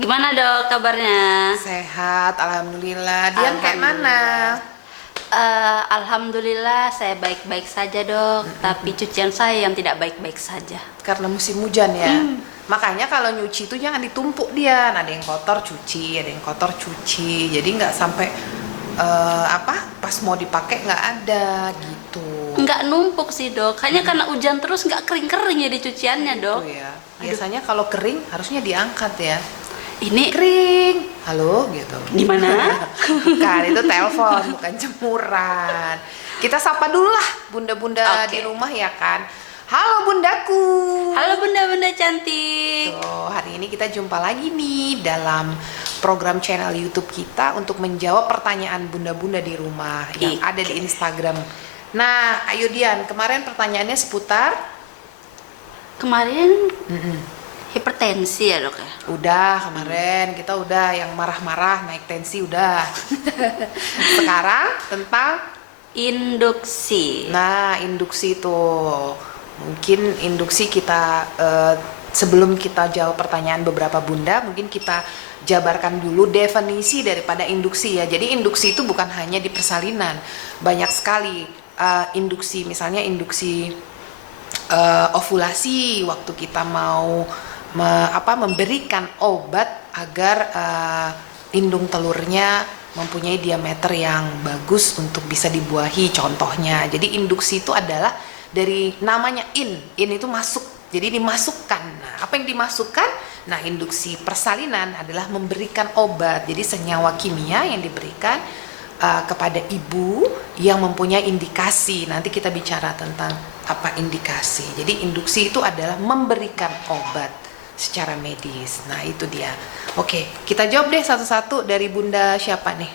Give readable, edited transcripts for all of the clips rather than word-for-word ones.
Gimana dok kabarnya? Sehat, alhamdulillah. Dian kayak mana? Alhamdulillah saya baik-baik saja dok. Tapi cucian saya yang tidak baik-baik saja. Karena musim hujan ya. Makanya kalau nyuci itu jangan ditumpuk Dian. Ada yang kotor cuci, ada yang kotor cuci. Jadi nggak sampai pas mau dipakai nggak ada gitu. Nggak numpuk sih dok. Hanya karena hujan terus nggak kering-kering ya di cuciannya dok. Itu ya. Biasanya kalau kering harusnya diangkat ya. Ini Kering, halo gitu. gimana? Bukan, itu telepon, bukan jemuran. Kita sapa dulu lah bunda-bunda Oke. di rumah ya kan. Halo bundaku. Halo bunda-bunda cantik. Tuh, hari ini kita jumpa lagi nih dalam program channel YouTube kita untuk menjawab pertanyaan bunda-bunda di rumah yang ada di Instagram. Nah, ayo Dian, kemarin pertanyaannya seputar Kemarin hipertensi ya dok ya? udah kemarin kita udah yang marah-marah naik tensi udah. Sekarang tentang Induksi. nah induksi tuh. Mungkin induksi kita sebelum kita jawab pertanyaan beberapa bunda, mungkin kita jabarkan dulu definisi daripada induksi ya. Jadi induksi itu bukan hanya di persalinan, banyak sekali induksi. Misalnya induksi ovulasi, waktu kita mau memberikan obat agar indung telurnya mempunyai diameter yang bagus untuk bisa dibuahi contohnya. Jadi induksi itu adalah dari namanya in itu masuk, jadi dimasukkan. Nah, apa yang dimasukkan? Nah, induksi persalinan adalah memberikan obat, jadi senyawa kimia yang diberikan kepada ibu yang mempunyai indikasi. Nanti kita bicara tentang apa indikasi. Jadi induksi itu adalah memberikan obat secara medis. Nah, itu dia. Oke, kita jawab deh satu-satu dari bunda siapa nih?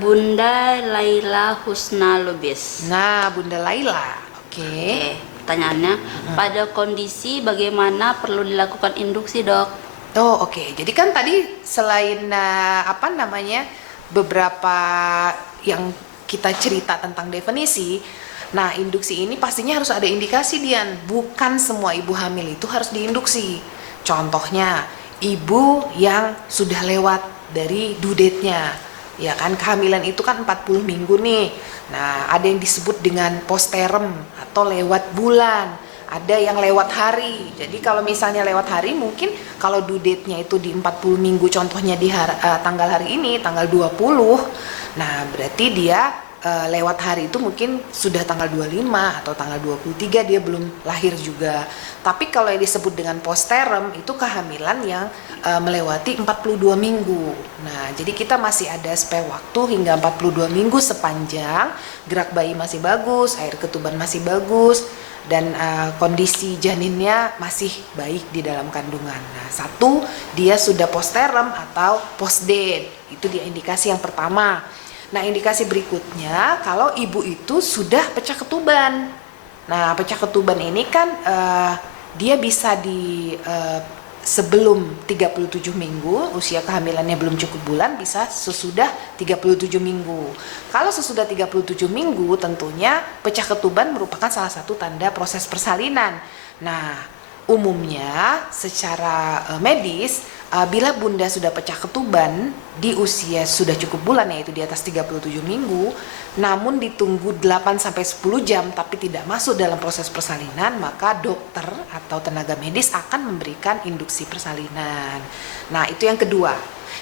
Bunda Laila Husna Lubis. Nah, bunda Laila. Oke. Oke, pertanyaannya, pada kondisi bagaimana perlu dilakukan induksi dok? Oh, oke. Jadi kan tadi selain beberapa yang kita cerita tentang definisi, nah induksi ini pastinya harus ada indikasi Dian. Bukan semua ibu hamil itu harus diinduksi. Contohnya, ibu yang sudah lewat dari due date-nya. Ya kan, kehamilan itu kan 40 minggu nih. Nah, ada yang disebut dengan postpartum atau lewat bulan. Ada yang lewat hari. Jadi kalau misalnya lewat hari, mungkin kalau due date-nya itu di 40 minggu, contohnya di tanggal hari ini, tanggal 20. Nah, berarti dia lewat hari itu mungkin sudah tanggal 25 atau tanggal 23 dia belum lahir juga. Tapi kalau yang disebut dengan postpartum itu kehamilan yang melewati 42 minggu. Nah, jadi kita masih ada spare waktu hingga 42 minggu sepanjang gerak bayi masih bagus, air ketuban masih bagus, dan kondisi janinnya masih baik di dalam kandungan. Nah, satu, dia sudah postpartum atau post date. Itu dia indikasi yang pertama. Nah, indikasi berikutnya kalau ibu itu sudah pecah ketuban. Nah, pecah ketuban ini kan dia bisa sebelum 37 minggu, usia kehamilannya belum cukup bulan, bisa sesudah 37 minggu. Kalau sesudah 37 minggu tentunya pecah ketuban merupakan salah satu tanda proses persalinan. Nah, umumnya secara medis, bila bunda sudah pecah ketuban di usia sudah cukup bulan, yaitu di atas 37 minggu, namun ditunggu 8-10 jam tapi tidak masuk dalam proses persalinan, maka dokter atau tenaga medis akan memberikan induksi persalinan. Nah, itu yang kedua.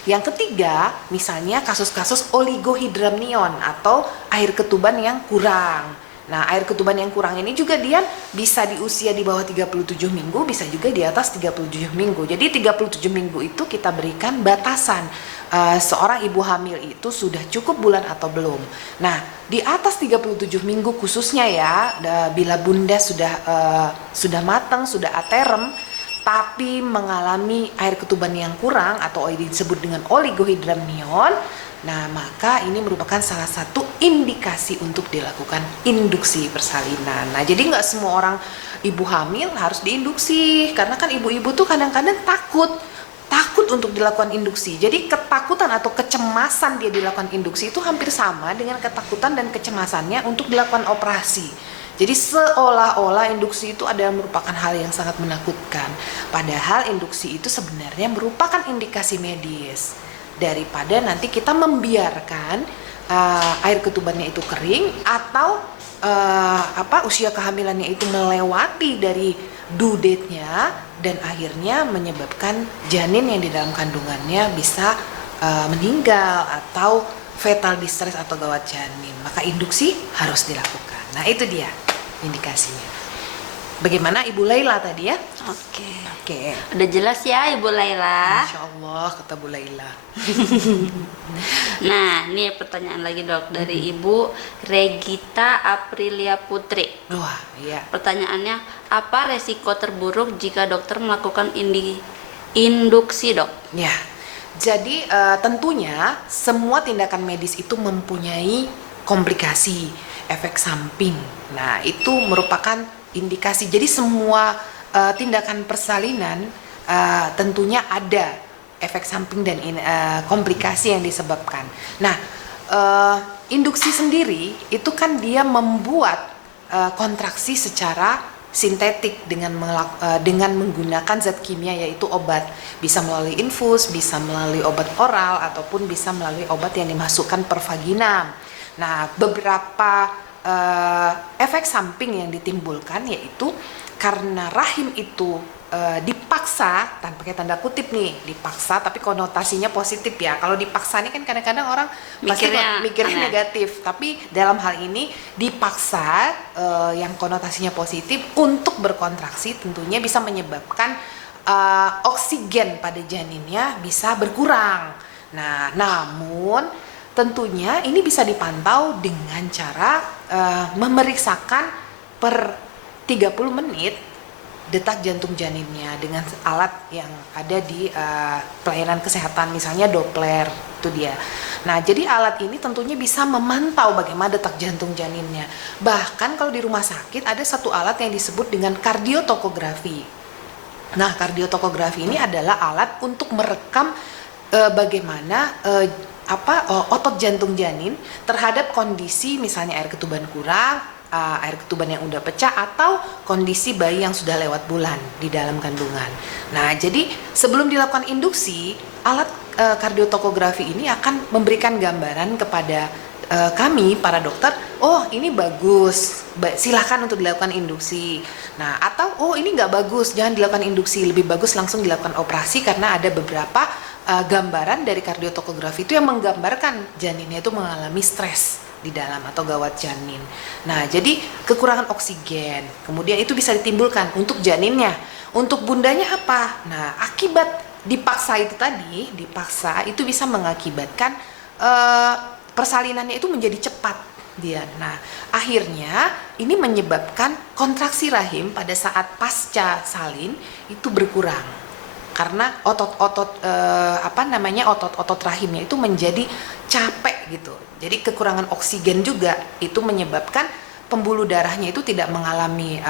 Yang ketiga, misalnya kasus-kasus oligohidramnion atau air ketuban yang kurang. Nah, air ketuban yang kurang ini juga dia bisa di usia di bawah 37 minggu, bisa juga di atas 37 minggu. Jadi 37 minggu itu kita berikan batasan seorang ibu hamil itu sudah cukup bulan atau belum. Nah, di atas 37 minggu khususnya ya, bila bunda sudah matang, sudah aterem, tapi mengalami air ketuban yang kurang atau disebut dengan oligohidramnion, nah maka ini merupakan salah satu indikasi untuk dilakukan induksi persalinan. Nah, jadi nggak semua orang ibu hamil harus diinduksi, karena kan ibu-ibu tuh kadang-kadang takut untuk dilakukan induksi. Jadi ketakutan atau kecemasan dia dilakukan induksi itu hampir sama dengan ketakutan dan kecemasannya untuk dilakukan operasi. Jadi seolah-olah induksi itu adalah merupakan hal yang sangat menakutkan. Padahal induksi itu sebenarnya merupakan indikasi medis. Daripada nanti kita membiarkan air ketubannya itu kering atau usia kehamilannya itu melewati dari due date-nya dan akhirnya menyebabkan janin yang di dalam kandungannya bisa meninggal atau fetal distress atau gawat janin. Maka induksi harus dilakukan. Nah, itu dia indikasinya. Bagaimana Ibu Laila tadi ya? Oke. Udah jelas ya Ibu Laila. Masya Allah, kata Bu Laila. Nah, ini pertanyaan lagi dok dari Ibu Regita Aprilia Putri. Wah, iya. Pertanyaannya, apa resiko terburuk jika dokter melakukan induksi dok? Ya, jadi tentunya semua tindakan medis itu mempunyai komplikasi, efek samping. Nah, itu merupakan indikasi. Jadi semua tindakan persalinan tentunya ada efek samping dan komplikasi yang disebabkan. Nah, induksi sendiri itu kan dia membuat kontraksi secara sintetik dengan menggunakan zat kimia yaitu obat. Bisa melalui infus, bisa melalui obat oral ataupun bisa melalui obat yang dimasukkan per vaginam. Nah, beberapa efek samping yang ditimbulkan yaitu karena rahim itu dipaksa, pakai tanda kutip nih, dipaksa tapi konotasinya positif ya. Kalau dipaksa ini kan kadang-kadang orang mikirnya negatif, tapi dalam hal ini dipaksa yang konotasinya positif untuk berkontraksi tentunya bisa menyebabkan oksigen pada janinnya bisa berkurang. Nah, namun tentunya ini bisa dipantau dengan cara memeriksakan per 30 menit detak jantung janinnya dengan alat yang ada di pelayanan kesehatan, misalnya Doppler, itu dia. Nah, jadi alat ini tentunya bisa memantau bagaimana detak jantung janinnya. Bahkan kalau di rumah sakit ada satu alat yang disebut dengan kardiotokografi. Nah, kardiotokografi ini adalah alat untuk merekam bagaimana otot jantung janin terhadap kondisi misalnya air ketuban kurang, air ketuban yang udah pecah, atau kondisi bayi yang sudah lewat bulan di dalam kandungan. Nah, jadi sebelum dilakukan induksi, alat kardiotokografi ini akan memberikan gambaran kepada kami para dokter, oh ini bagus, silahkan untuk dilakukan induksi. Nah, atau oh ini nggak bagus, jangan dilakukan induksi, lebih bagus langsung dilakukan operasi karena ada beberapa gambaran dari kardiotokografi itu yang menggambarkan janinnya itu mengalami stres di dalam atau gawat janin. Nah, jadi kekurangan oksigen, kemudian itu bisa ditimbulkan untuk janinnya. Untuk bundanya apa? Nah, akibat dipaksa itu tadi, itu bisa mengakibatkan persalinannya itu menjadi cepat dia. Nah, akhirnya ini menyebabkan kontraksi rahim pada saat pasca salin itu berkurang. Karena otot-otot otot-otot rahimnya itu menjadi capek gitu. Jadi kekurangan oksigen juga itu menyebabkan pembuluh darahnya itu tidak mengalami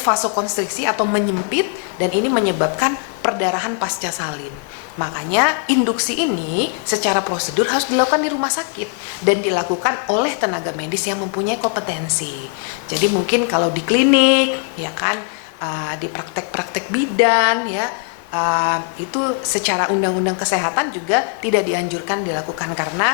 vasokonstriksi atau menyempit, dan ini menyebabkan perdarahan pasca salin. Makanya induksi ini secara prosedur harus dilakukan di rumah sakit dan dilakukan oleh tenaga medis yang mempunyai kompetensi. Jadi mungkin kalau di klinik ya kan, di praktek-praktek bidan ya, itu secara undang-undang kesehatan juga tidak dianjurkan dilakukan karena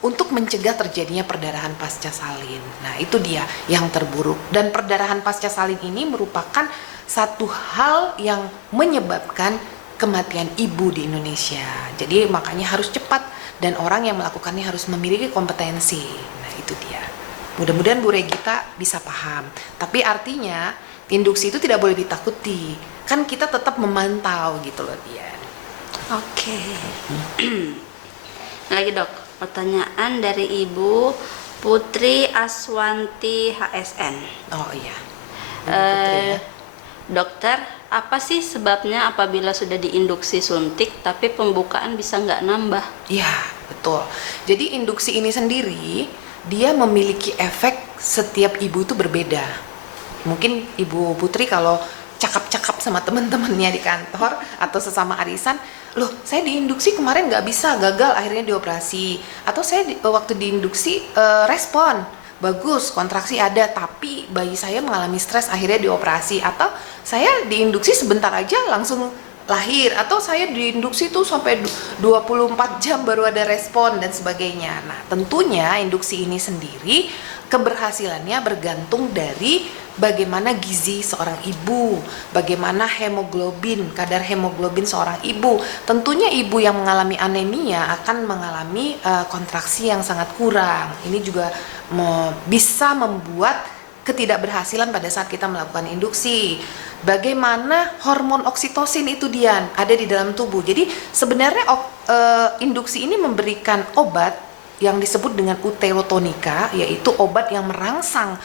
untuk mencegah terjadinya perdarahan pasca salin. Nah, itu dia yang terburuk, dan perdarahan pasca salin ini merupakan satu hal yang menyebabkan kematian ibu di Indonesia. Jadi makanya harus cepat dan orang yang melakukannya harus memiliki kompetensi. Nah, itu dia. Mudah-mudahan Bu Regita bisa paham. Tapi artinya induksi itu tidak boleh ditakuti. Kan kita tetap memantau gitu loh dia. Oke. Lagi dok, pertanyaan dari Ibu Putri Aswanti HSN. Oh iya. Dokter, apa sih sebabnya apabila sudah diinduksi suntik tapi pembukaan bisa nggak nambah? Iya, betul. Jadi induksi ini sendiri dia memiliki efek setiap ibu itu berbeda. Mungkin Ibu Putri kalau cakap-cakap sama teman-temannya di kantor atau sesama arisan, loh saya diinduksi kemarin nggak bisa, gagal akhirnya dioperasi, atau saya waktu diinduksi respon bagus, kontraksi ada, tapi bayi saya mengalami stres akhirnya dioperasi, atau saya diinduksi sebentar aja langsung lahir, atau saya diinduksi tuh sampai 24 jam baru ada respon dan sebagainya. Nah, tentunya induksi ini sendiri keberhasilannya bergantung dari bagaimana gizi seorang ibu, bagaimana hemoglobin, kadar hemoglobin seorang ibu. Tentunya ibu yang mengalami anemia akan mengalami kontraksi yang sangat kurang. Ini juga bisa membuat ketidakberhasilan pada saat kita melakukan induksi. Bagaimana hormon oksitosin itu, Dian, ada di dalam tubuh. Jadi sebenarnya induksi ini memberikan obat yang disebut dengan uterotonika, yaitu obat yang merangsang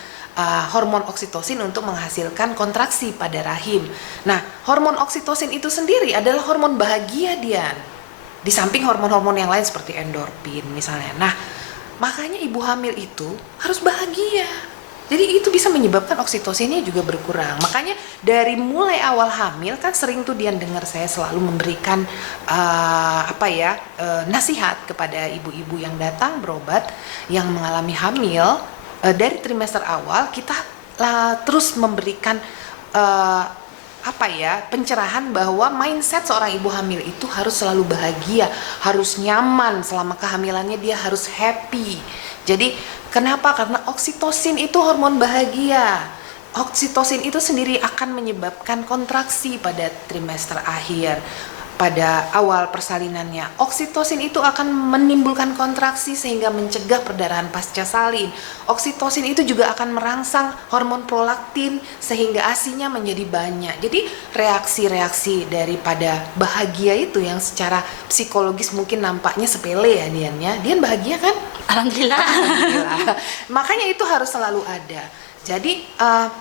hormon oksitosin untuk menghasilkan kontraksi pada rahim. Nah, hormon oksitosin itu sendiri adalah hormon bahagia, Dian. Di samping hormon-hormon yang lain seperti endorfin misalnya. Nah, makanya ibu hamil itu harus bahagia. Jadi itu bisa menyebabkan oksitosinnya juga berkurang. Makanya dari mulai awal hamil kan sering tuh Dian dengar saya selalu memberikan nasihat kepada ibu-ibu yang datang berobat yang mengalami hamil. Dari trimester awal kita terus memberikan pencerahan bahwa mindset seorang ibu hamil itu harus selalu bahagia, harus nyaman selama kehamilannya, dia harus happy. Jadi kenapa? Karena oksitosin itu hormon bahagia. Oksitosin itu sendiri akan menyebabkan kontraksi pada trimester akhir. Pada awal persalinannya, oksitosin itu akan menimbulkan kontraksi sehingga mencegah perdarahan pasca salin. Oksitosin itu juga akan merangsang hormon prolaktin sehingga ASI-nya menjadi banyak. Jadi reaksi-reaksi daripada bahagia itu yang secara psikologis mungkin nampaknya sepele ya Dian ya. Dian bahagia kan? Alhamdulillah. Alhamdulillah. Makanya itu harus selalu ada. Jadi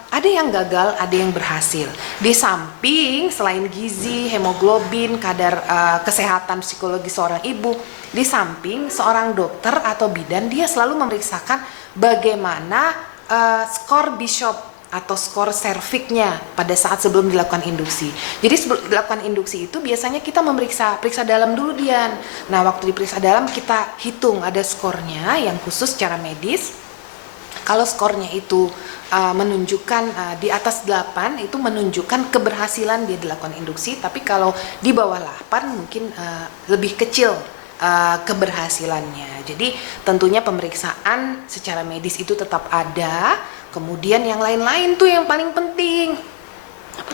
ada yang gagal, ada yang berhasil. Di samping selain gizi, hemoglobin, kadar kesehatan psikologi seorang ibu, di samping seorang dokter atau bidan dia selalu memeriksakan bagaimana skor Bishop atau skor serviknya pada saat sebelum dilakukan induksi. Jadi sebelum dilakukan induksi itu biasanya kita periksa dalam dulu Dian. Nah, waktu diperiksa dalam kita hitung ada skornya yang khusus secara medis. Kalau skornya itu menunjukkan di atas 8 itu menunjukkan keberhasilan dia dilakukan induksi, tapi kalau di bawah 8 mungkin lebih kecil keberhasilannya. Jadi tentunya pemeriksaan secara medis itu tetap ada. Kemudian yang lain-lain tuh yang paling penting.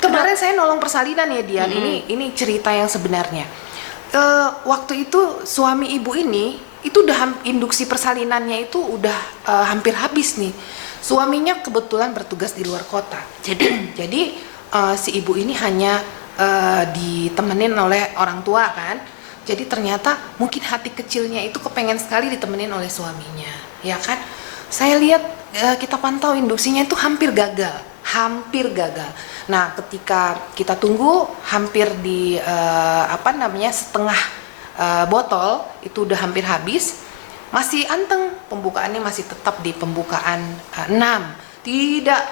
Kemarin saya nolong persalinan ya Dian. Ini cerita yang sebenarnya. Waktu itu suami ibu ini itu udah induksi persalinannya itu udah hampir habis nih. Suaminya kebetulan bertugas di luar kota. Jadi si ibu ini hanya ditemenin oleh orang tua kan. Jadi ternyata mungkin hati kecilnya itu kepengen sekali ditemenin oleh suaminya, ya kan? Saya lihat kita pantau induksinya itu hampir gagal. Nah, ketika kita tunggu hampir di setengah botol itu udah hampir habis, masih anteng, pembukaannya masih tetap di pembukaan 6, tidak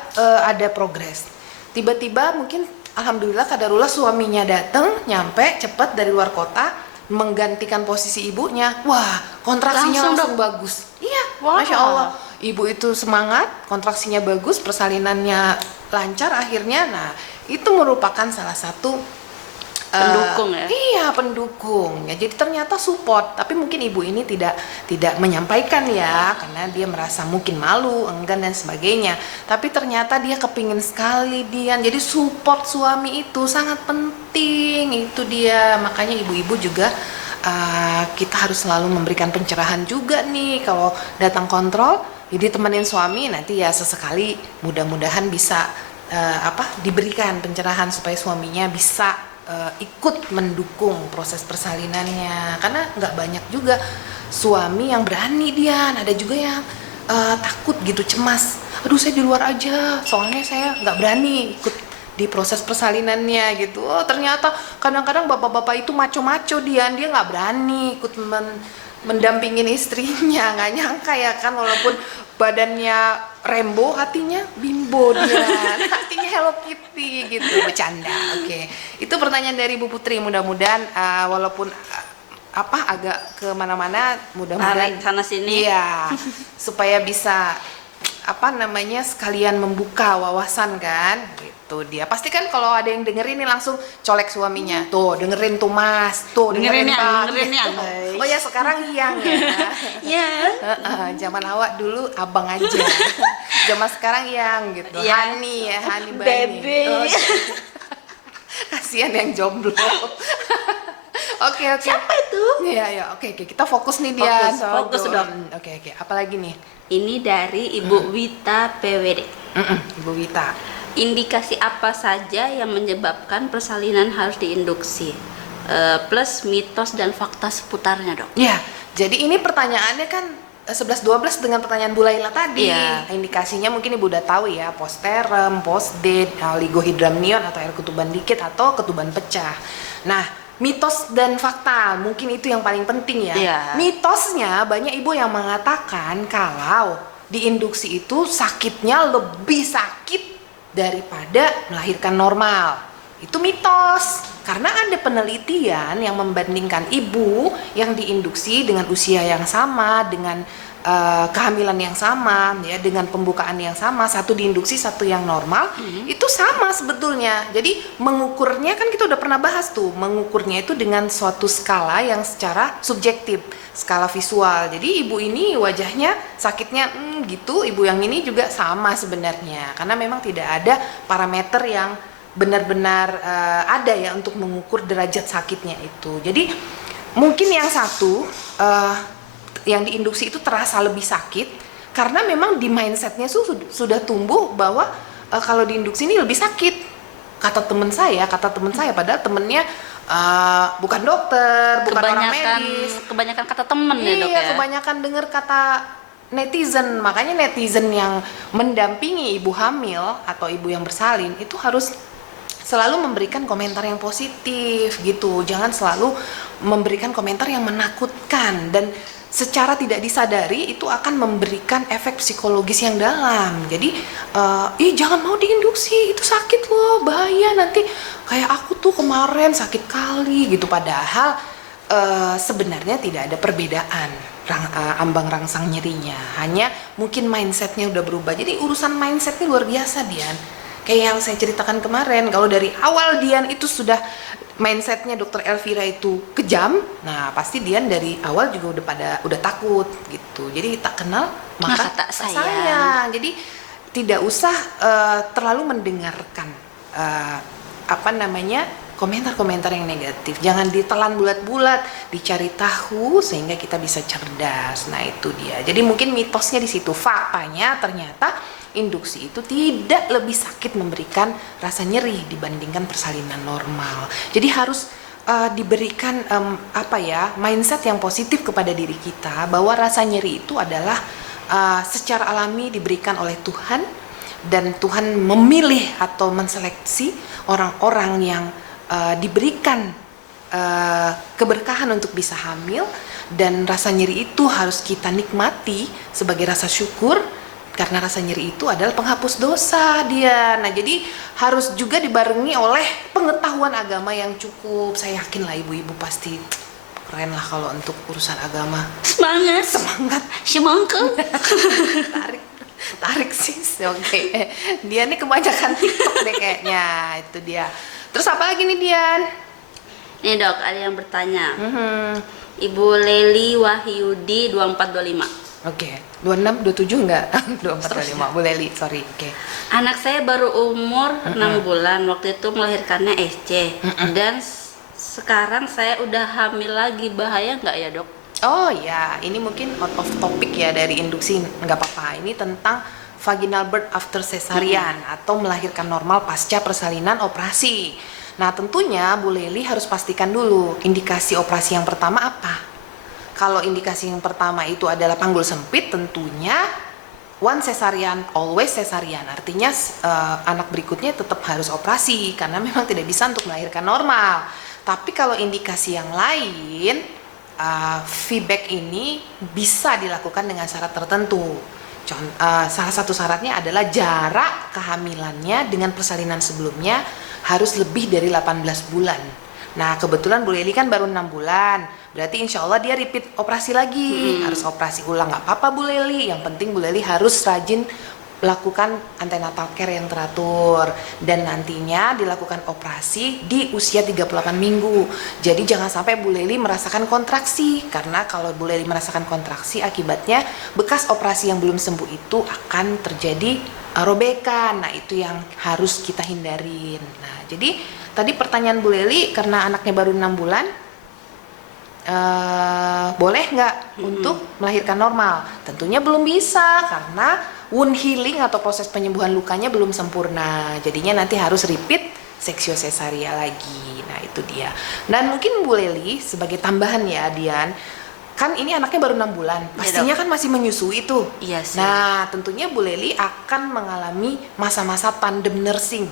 ada progres. Tiba-tiba mungkin alhamdulillah kadarullah suaminya datang, nyampe cepet dari luar kota, menggantikan posisi ibunya. Wah, kontraksinya langsung bagus. Iya, wow. Masya Allah, ibu itu semangat, kontraksinya bagus, persalinannya lancar akhirnya. Nah, itu merupakan salah satu pendukung ya? Iya, pendukung ya. Jadi ternyata support, tapi mungkin ibu ini tidak menyampaikan ya, karena dia merasa mungkin malu, enggan dan sebagainya. Tapi ternyata dia kepingin sekali Dian. Jadi support suami itu sangat penting, itu dia. Makanya ibu-ibu juga kita harus selalu memberikan pencerahan juga nih kalau datang kontrol. Jadi temenin suami, nanti ya sesekali mudah-mudahan bisa diberikan pencerahan supaya suaminya bisa ikut mendukung proses persalinannya, karena nggak banyak juga suami yang berani Dian, ada juga yang takut gitu, cemas, aduh saya di luar aja soalnya saya nggak berani ikut di proses persalinannya gitu. Oh, ternyata kadang-kadang bapak-bapak itu maco-maco Dian, dia nggak berani ikut mendampingin istrinya, nggak nyangka ya kan, walaupun badannya Rembo, hatinya Bimbo dia, hatinya Hello Kitty gitu, bercanda. Oke. Itu pertanyaan dari Bu Putri, mudah-mudahan walaupun agak kemana-mana, mudah-mudahan sana sini. iya, supaya bisa sekalian membuka wawasan kan gitu dia. Pasti kan kalau ada yang dengerin nih langsung colek suaminya, tuh dengerin tuh Mas, tuh Dengerin yang, Bang. dengerin yang. Oh ya sekarang yang ya. Ya. Zaman awak dulu abang aja, zaman sekarang yang gitu. Ya. Hani ya, Hani Bani. Bebe. Oh, kasihan yang jomblo. Oke. Siapa itu? Iya, oke, kita fokus nih dia. Fokus, Dok. Oke, apalagi nih? Ini dari Ibu Wita PWD. Ibu Wita. Indikasi apa saja yang menyebabkan persalinan harus diinduksi? Plus mitos dan fakta seputarnya, Dok. Ya, jadi ini pertanyaannya kan 11-12 dengan pertanyaan Bu Laila tadi. Iya. Indikasinya mungkin Ibu udah tahu ya, posterem, postdate, oligohidramnion atau air ketuban dikit atau ketuban pecah. Nah, mitos dan fakta mungkin itu yang paling penting ya. Iya. Mitosnya banyak ibu yang mengatakan kalau diinduksi itu sakitnya lebih sakit daripada melahirkan normal. Itu mitos. Karena ada penelitian yang membandingkan ibu yang diinduksi dengan usia yang sama, dengan kehamilan yang sama, ya, dengan pembukaan yang sama, satu diinduksi, satu yang normal, itu sama sebetulnya. Jadi mengukurnya kan kita udah pernah bahas tuh, mengukurnya itu dengan suatu skala yang secara subjektif, skala visual. Jadi ibu ini wajahnya sakitnya gitu, ibu yang ini juga sama sebenarnya, karena memang tidak ada parameter yang benar-benar ada ya untuk mengukur derajat sakitnya itu. Jadi mungkin yang satu yang diinduksi itu terasa lebih sakit karena memang di mindsetnya sudah tumbuh bahwa kalau diinduksi ini lebih sakit. Kata teman saya, padahal temennya bukan dokter, bukan orang medis. Kebanyakan kata temen ya, Dok, Iya, ya. kebanyakan dengar kata netizen. Makanya netizen yang mendampingi ibu hamil atau ibu yang bersalin itu harus selalu memberikan komentar yang positif gitu. Jangan selalu memberikan komentar yang menakutkan, dan secara tidak disadari itu akan memberikan efek psikologis yang dalam. Jadi jangan mau diinduksi, itu sakit loh, bahaya nanti kayak aku tuh kemarin sakit kali gitu. Padahal sebenarnya tidak ada perbedaan ambang rangsang nyerinya, hanya mungkin mindsetnya udah berubah. Jadi urusan mindsetnya luar biasa, Dian. Kayak yang saya ceritakan kemarin, kalau dari awal Dian itu sudah mindsetnya Dokter Elvira itu kejam, nah pasti Dian dari awal juga udah takut gitu. Jadi tak kenal maka tak sayang. sayang. Jadi tidak usah terlalu mendengarkan komentar-komentar yang negatif. Jangan ditelan bulat-bulat, dicari tahu sehingga kita bisa cerdas. Nah itu dia. Jadi mungkin mitosnya di situ. Faktanya ternyata induksi itu tidak lebih sakit memberikan rasa nyeri dibandingkan persalinan normal. Jadi harus diberikan mindset yang positif kepada diri kita bahwa rasa nyeri itu adalah secara alami diberikan oleh Tuhan, dan Tuhan memilih atau menseleksi orang-orang yang diberikan keberkahan untuk bisa hamil, dan rasa nyeri itu harus kita nikmati sebagai rasa syukur. Karena rasa nyeri itu adalah penghapus dosa dia. Nah jadi harus juga dibarengi oleh pengetahuan agama yang cukup. Saya yakin lah ibu-ibu pasti keren lah kalau untuk urusan agama. Semangat. Tarik sis. Oke. Dia nih kebanyakan TikTok deh kayaknya. Itu dia. Terus apa lagi nih Dian? Nih Dok, ada yang bertanya. Ibu Leli Wahyudi 2425. Oke, 26, 27 enggak? 24, 25, Bu Leli, sorry. Oke. Anak saya baru umur 6 bulan, waktu itu melahirkannya SC. Dan sekarang saya udah hamil lagi, bahaya nggak ya Dok? Oh ya, ini mungkin out of topic ya dari induksi, nggak apa-apa. Ini tentang vaginal birth after cesarean atau melahirkan normal pasca persalinan operasi. Nah tentunya Bu Leli harus pastikan dulu indikasi operasi yang pertama apa. Kalau indikasi yang pertama itu adalah panggul sempit, tentunya one cesarean, always cesarean. Artinya anak berikutnya tetap harus operasi karena memang tidak bisa untuk melahirkan normal. Tapi kalau indikasi yang lain, VBAC ini bisa dilakukan dengan syarat tertentu. Salah satu syaratnya adalah jarak kehamilannya dengan persalinan sebelumnya harus lebih dari 18 bulan. Nah kebetulan Bu Leli kan baru 6 bulan, berarti insya Allah dia repeat operasi lagi, harus operasi ulang. Nggak apa-apa Bu Leli, yang penting Bu Leli harus rajin lakukan antenatal care yang teratur dan nantinya dilakukan operasi di usia 38 minggu. Jadi jangan sampai Bu Leli merasakan kontraksi, karena kalau Bu Leli merasakan kontraksi akibatnya bekas operasi yang belum sembuh itu akan terjadi robekan. Nah, itu yang harus kita hindarin. Nah, jadi tadi pertanyaan Bu Leli, karena anaknya baru 6 bulan, boleh nggak untuk melahirkan normal? Tentunya belum bisa, karena wound healing atau proses penyembuhan lukanya belum sempurna. Jadinya nanti harus repeat seksio cesaria lagi. Nah, itu dia. Dan mungkin Bu Leli sebagai tambahan ya, Dian, kan ini anaknya baru 6 bulan, pastinya kan masih menyusui tuh. Iya sih. Nah, tentunya Bu Leli akan mengalami masa-masa tandem nursing.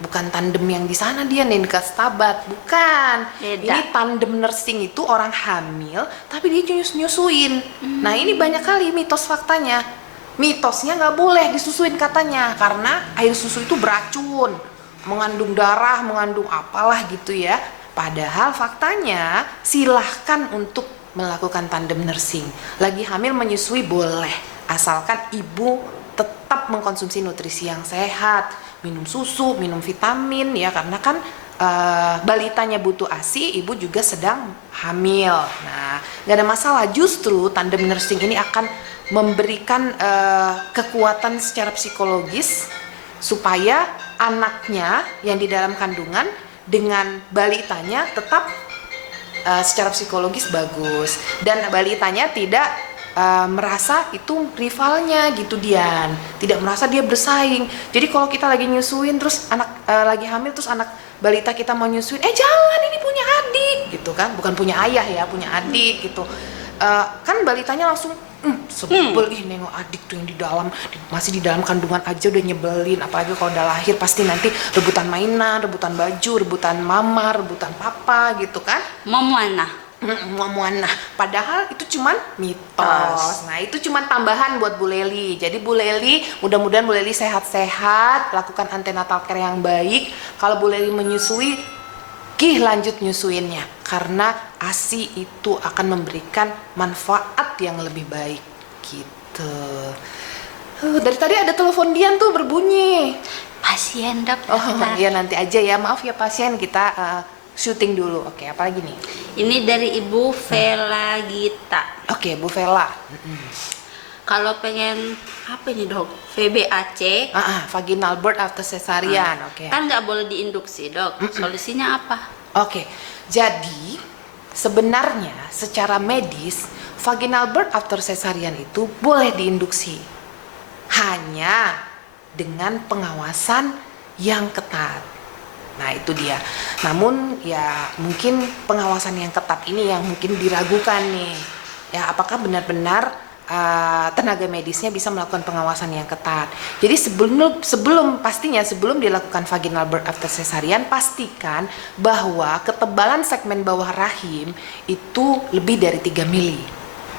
Bukan tandem yang di sana dia Ninka Stabat, bukan. Beda. Ini tandem nursing itu orang hamil tapi dia nyusuin. Nah, ini banyak kali mitos faktanya. Mitosnya nggak boleh disusuin katanya, karena air susu itu beracun, mengandung darah, mengandung apalah gitu ya. Padahal faktanya silahkan untuk melakukan tandem nursing. Lagi hamil menyusui boleh, asalkan ibu tetap mengkonsumsi nutrisi yang sehat, minum susu, minum vitamin ya, karena kan balitanya butuh ASI, ibu juga sedang hamil. Nah, nggak ada masalah. Justru tandem nursing ini akan memberikan kekuatan secara psikologis supaya anaknya yang di dalam kandungan dengan balitanya tetap secara psikologis bagus, dan balitanya tidak merasa itu rivalnya gitu, Dian. Tidak merasa dia bersaing. Jadi kalau kita lagi nyusuin terus anak lagi hamil, terus anak balita kita mau nyusuin, jangan, ini punya adik gitu kan, bukan punya ayah ya, punya adik gitu. Kan balitanya langsung sebel, nengok adik tuh yang di dalam, masih di dalam kandungan aja udah nyebelin, apalagi kalau udah lahir pasti nanti rebutan mainan, rebutan baju, rebutan mama, rebutan papa gitu kan. Memuana. Nah, padahal itu cuman mitos. Nah, itu cuman tambahan buat Bu Leli. Jadi Bu Leli, mudah-mudahan Bu Leli sehat-sehat, lakukan antenatal care yang baik. Kalau Bu Leli menyusui, lanjut nyusuinnya, karena ASI itu akan memberikan manfaat yang lebih baik gitu. Dari tadi ada telepon Dian tuh berbunyi. Pasien, Dok. Ya nanti aja ya, maaf ya pasien, kita syuting dulu. Oke, apa lagi nih? Ini dari Ibu Vela Gita. Oke, Bu Vela. Kalau pengen apa ini, Dok? VBAC. Vaginal birth after cesarean. Oke. Kan nggak boleh diinduksi, Dok. Solusinya apa? Oke. Jadi sebenarnya secara medis vaginal birth after cesarean itu boleh diinduksi. Hanya dengan pengawasan yang ketat. Nah, itu dia. Namun ya mungkin pengawasan yang ketat ini yang mungkin diragukan nih. Ya, apakah benar-benar tenaga medisnya bisa melakukan pengawasan yang ketat. Jadi sebelum dilakukan vaginal birth after cesarean, pastikan bahwa ketebalan segmen bawah rahim itu lebih dari 3 mili.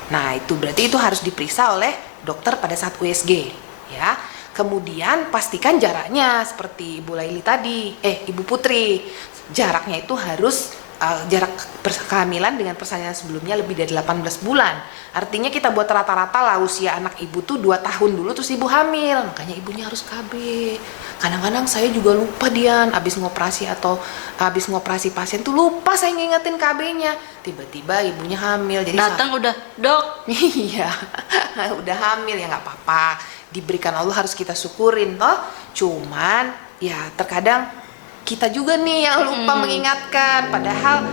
Nah, itu berarti itu harus diperiksa oleh dokter pada saat USG, ya. Kemudian pastikan jaraknya seperti Ibu Laili tadi, Ibu Putri, jaraknya itu harus jarak kehamilan dengan persalinan sebelumnya lebih dari 18 bulan. Artinya kita buat rata-rata lah usia anak ibu tuh 2 tahun dulu terus ibu hamil. Makanya ibunya harus KB. Kadang-kadang saya juga lupa, Dian, habis ngoperasi pasien tuh lupa saya ngingetin KB-nya. Tiba-tiba ibunya hamil. Jadi datang udah, Dok. Iya, udah hamil ya nggak apa-apa. Diberikan Allah harus kita syukurin toh. Cuman ya terkadang kita juga nih yang lupa mengingatkan, padahal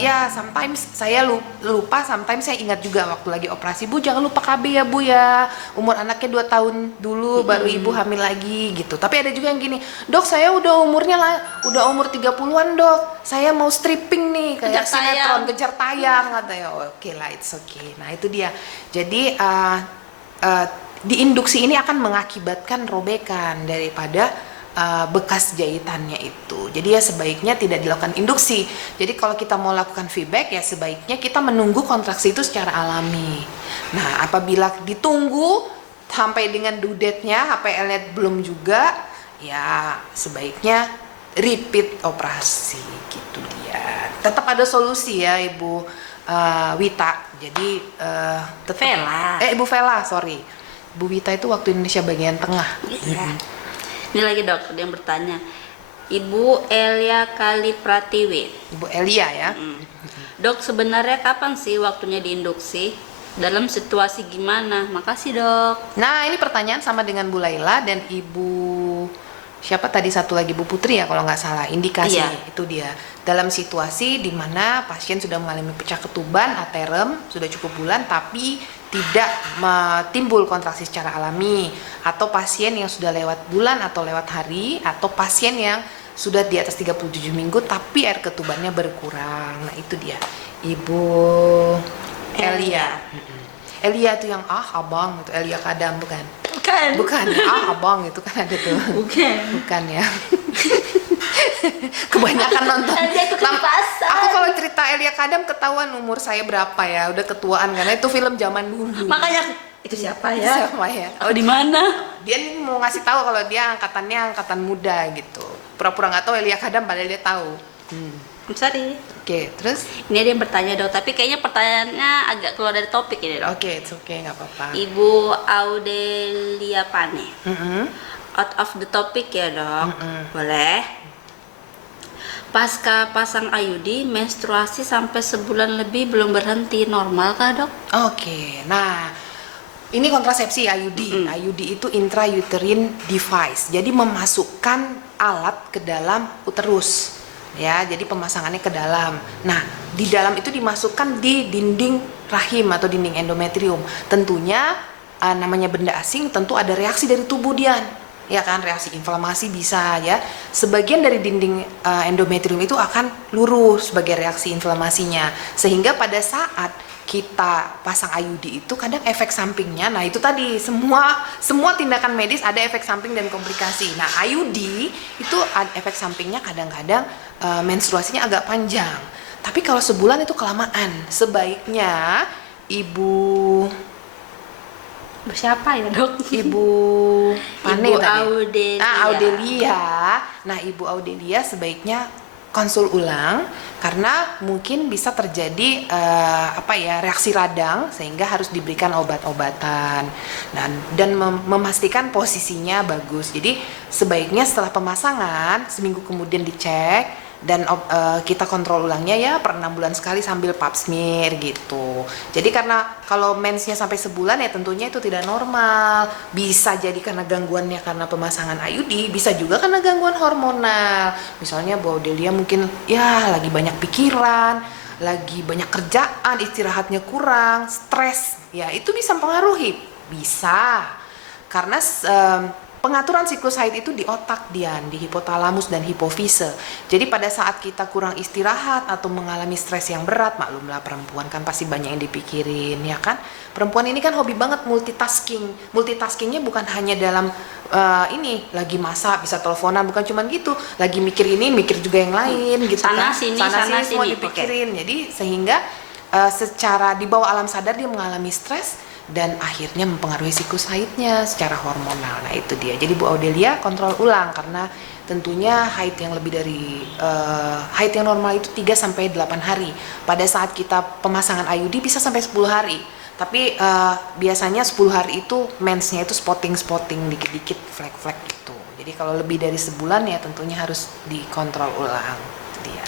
ya sometimes saya lupa, sometimes saya ingat juga waktu lagi operasi, Bu jangan lupa KB ya Bu ya, umur anaknya 2 tahun dulu baru ibu hamil lagi gitu. Tapi ada juga yang gini, Dok saya udah umur 30-an Dok, saya mau stripping nih kayak sinetron kejar tayang katanya. Oke lah, it's okay. Nah itu dia, jadi diinduksi ini akan mengakibatkan robekan daripada bekas jahitannya itu. Jadi ya sebaiknya tidak dilakukan induksi. Jadi kalau kita mau lakukan feedback ya sebaiknya kita menunggu kontraksi itu secara alami. Nah, apabila ditunggu sampai dengan due date-nya HPL-nya belum juga, ya sebaiknya repeat operasi gitu dia. Tetap ada solusi ya Ibu Wita. Jadi tetap Vela. Ibu Vela, sorry. Bu Wita itu waktu Indonesia bagian tengah. Iya. Ini lagi dok, ada yang bertanya. Ibu Elia Kali Pratiwi. Ibu Elia ya. Dok, sebenarnya kapan sih waktunya diinduksi? Dalam situasi gimana? Makasih dok. Nah, ini pertanyaan sama dengan Bu Laila dan Ibu siapa tadi satu lagi, Bu Putri ya kalau nggak salah. Indikasi Iya. itu dia. Dalam situasi di mana pasien sudah mengalami pecah ketuban, aterem, sudah cukup bulan tapi tidak timbul kontraksi secara alami, atau pasien yang sudah lewat bulan atau lewat hari, atau pasien yang sudah di atas 37 minggu tapi air ketubannya berkurang. Nah, itu dia. Ibu Elia. Elia itu yang abang itu, Elia Kadam bukan? Bukan, abang itu kan ada tuh. Bukan ya. Kebanyakan nonton. Aku kalau cerita Elia Kadam ketahuan umur saya berapa ya, udah ketuaan karena itu film zaman dulu. Makanya itu siapa ya? Siapa ya? Oh, di mana? Dia nih mau ngasih tahu kalau dia angkatannya angkatan muda gitu. Pura-pura nggak tahu Elia Kadam padahal dia tahu. I'm sorry. Oke, terus? Ini ada yang bertanya dok, tapi kayaknya pertanyaannya agak keluar dari topik ini dok. Oke, it's okay, nggak apa-apa. Ibu Audelia Pane. Mm-mm. Out of the topic ya dok. Mm-mm. Boleh. Pasca pasang IUD, menstruasi sampai sebulan lebih belum berhenti, normal kah dok? Oke, nah ini kontrasepsi IUD. IUD itu intrauterine device. Jadi memasukkan alat ke dalam uterus. Ya, jadi pemasangannya ke dalam. Nah, di dalam itu dimasukkan di dinding rahim atau dinding endometrium. Tentunya namanya benda asing tentu ada reaksi dari tubuh Dian. Ya kan, reaksi inflamasi bisa ya. Sebagian dari dinding endometrium itu akan lurus sebagai reaksi inflamasinya. Sehingga pada saat kita pasang IUD itu kadang efek sampingnya, nah itu tadi semua tindakan medis ada efek samping dan komplikasi. Nah IUD itu efek sampingnya kadang-kadang menstruasinya agak panjang. Tapi kalau sebulan itu kelamaan. Sebaiknya Ibu Siapa ya dok? Ibu Pane Ibu tadi. Audelia. Audelia. Nah Ibu Audelia sebaiknya konsul ulang karena mungkin bisa terjadi reaksi radang sehingga harus diberikan obat-obatan dan memastikan posisinya bagus. Jadi sebaiknya setelah pemasangan seminggu kemudian dicek dan kita kontrol ulangnya ya per 6 bulan sekali sambil pap smear gitu. Jadi karena kalau mensnya sampai sebulan ya tentunya itu tidak normal. Bisa jadi karena gangguannya karena pemasangan IUD, bisa juga karena gangguan hormonal. Misalnya Bu Audelia mungkin ya lagi banyak pikiran, lagi banyak kerjaan, istirahatnya kurang, stres. Ya itu bisa mempengaruhi. Bisa. Karena pengaturan siklus haid itu di otak Dian, di hipotalamus dan hipofise. Jadi pada saat kita kurang istirahat atau mengalami stres yang berat, maklumlah perempuan kan pasti banyak yang dipikirin, ya kan? Perempuan ini kan hobi banget multitasking. Multitaskingnya bukan hanya dalam lagi masak bisa teleponan, bukan cuman gitu. Lagi mikir ini, mikir juga yang lain gitu Sana kan. sini, sana sana semua sini. dipikirin. Jadi sehingga secara di bawah alam sadar dia mengalami stres dan akhirnya mempengaruhi siklus haidnya secara hormonal. Nah itu dia. Jadi Bu Audelia kontrol ulang karena tentunya haid yang lebih dari haid yang normal itu 3-8 hari. Pada saat kita pemasangan IUD bisa sampai 10 hari. Tapi biasanya 10 hari itu mensnya itu spotting dikit-dikit flek-flek gitu. Jadi kalau lebih dari sebulan ya tentunya harus dikontrol ulang. Itu dia.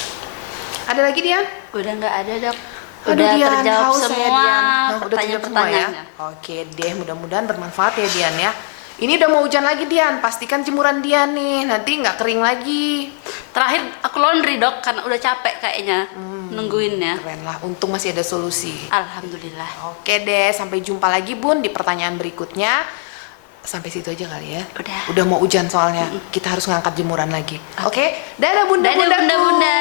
Ada lagi Dian? Udah nggak ada dok. Aduh, Udah Dian, terjawab haus saya, semua Dian. Udah terjawab semua ya. pertanyaan-pertanyaannya. Oke deh, mudah-mudahan bermanfaat ya Dian ya. Ini udah mau hujan lagi Dian, pastikan jemuran Dian nih, nanti nggak kering lagi. Terakhir aku laundry dok, karena udah capek kayaknya nungguinnya. Keren lah, untung masih ada solusi. Alhamdulillah. Oke deh, sampai jumpa lagi Bun di pertanyaan berikutnya. Sampai situ aja kali ya. Udah. Mau hujan soalnya, kita harus ngangkat jemuran lagi. Oke, dadah bunda-bundaku. Dadah bunda-bunda.